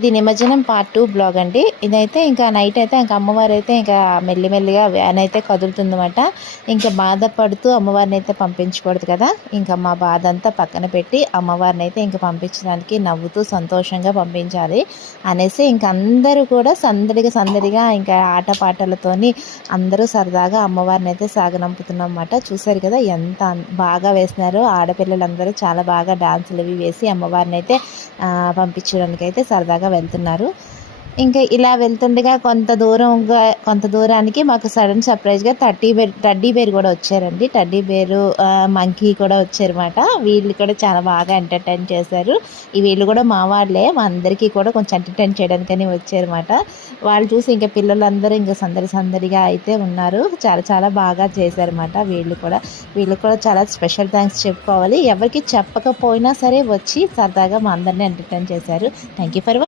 ఇది నిమజ్జనం part 2 blog అండి. ఇదైతే ఇంకా నైట్ అయితే ఇంకా అమ్మవారు అయితే ఇంకా మెల్లిమెల్లిగా వ్యాన్ అయితే కదులుతుందన్నమాట. ఇంకా బాధపడుతూ అమ్మవారిని అయితే పంపించకూడదు కదా, ఇంకా మా బాధ అంతా పక్కన పెట్టి అమ్మవారిని అయితే ఇంకా పంపించడానికి నవ్వుతూ సంతోషంగా పంపించాలి అనేసి ఇంకా అందరూ కూడా సందడిగా ఇంకా ఆటపాటలతోని అందరూ సరదాగా అమ్మవారిని అయితే సాగనంపుతున్నమాట. చూసారు కదా ఎంత బాగా వేసినారో. ఆడపిల్లలందరూ చాలా బాగా డాన్సులు అవి వేసి అమ్మవారిని అయితే పంపించడానికి అయితే సరదాగా వెళ్తున్నారు. ఇంకా ఇలా వెళ్తుండగా కొంత దూరానికి మాకు సడన్ సర్ప్రైజ్గా టడ్డీ బేర్ కూడా వచ్చారండి. టడ్డీ బేరు మంకీ కూడా వచ్చారన్నమాట. వీళ్ళు కూడా చాలా బాగా ఎంటర్టైన్ చేశారు. వీళ్ళు కూడా మా వాళ్ళే, మా అందరికీ కూడా కొంచెం ఎంటర్టైన్ చేయడానికని వచ్చారన్నమాట. వాళ్ళు చూసి ఇంకా పిల్లలందరూ ఇంకా సందడిగా అయితే ఉన్నారు. చాలా బాగా చేశారన్నమాట. వీళ్ళు కూడా చాలా స్పెషల్ థ్యాంక్స్ చెప్పుకోవాలి. ఎవరికి చెప్పకపోయినా సరే వచ్చి సరదాగా మా అందరినీ ఎంటర్టైన్ చేశారు. Thank you for